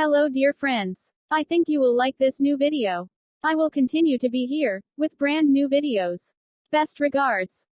Hello dear friends. I think you will like this new video. I will continue to be here, with brand new videos. Best regards.